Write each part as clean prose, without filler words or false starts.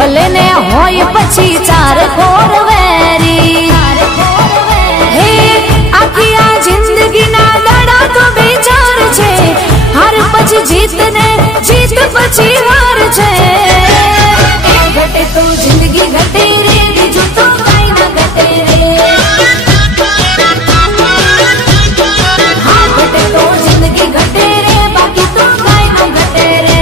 भले ने होय पछी चार खोर वेरी हे आखिया जिंदगी ना दाड़ा तो बेचार छे हार पछी जीत ने जीत पछी हार छे घटे तो जिंदगी घटे रे बीजू तो काई ना घटे रे हाँ घटे तो जिंदगी घटे रे बाकी तो काई ना घटे रे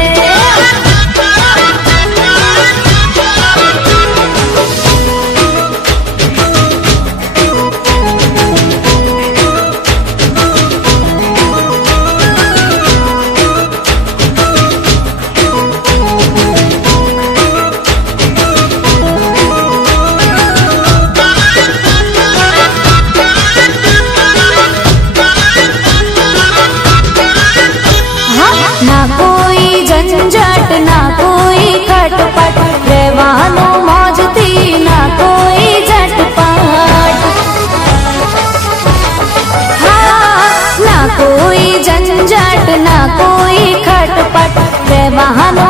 ना कोई झंझट ना कोई खटपट रहवानो मौजती ना कोई झटपट हाँ ना कोई झंझट ना कोई खटपट रहवानो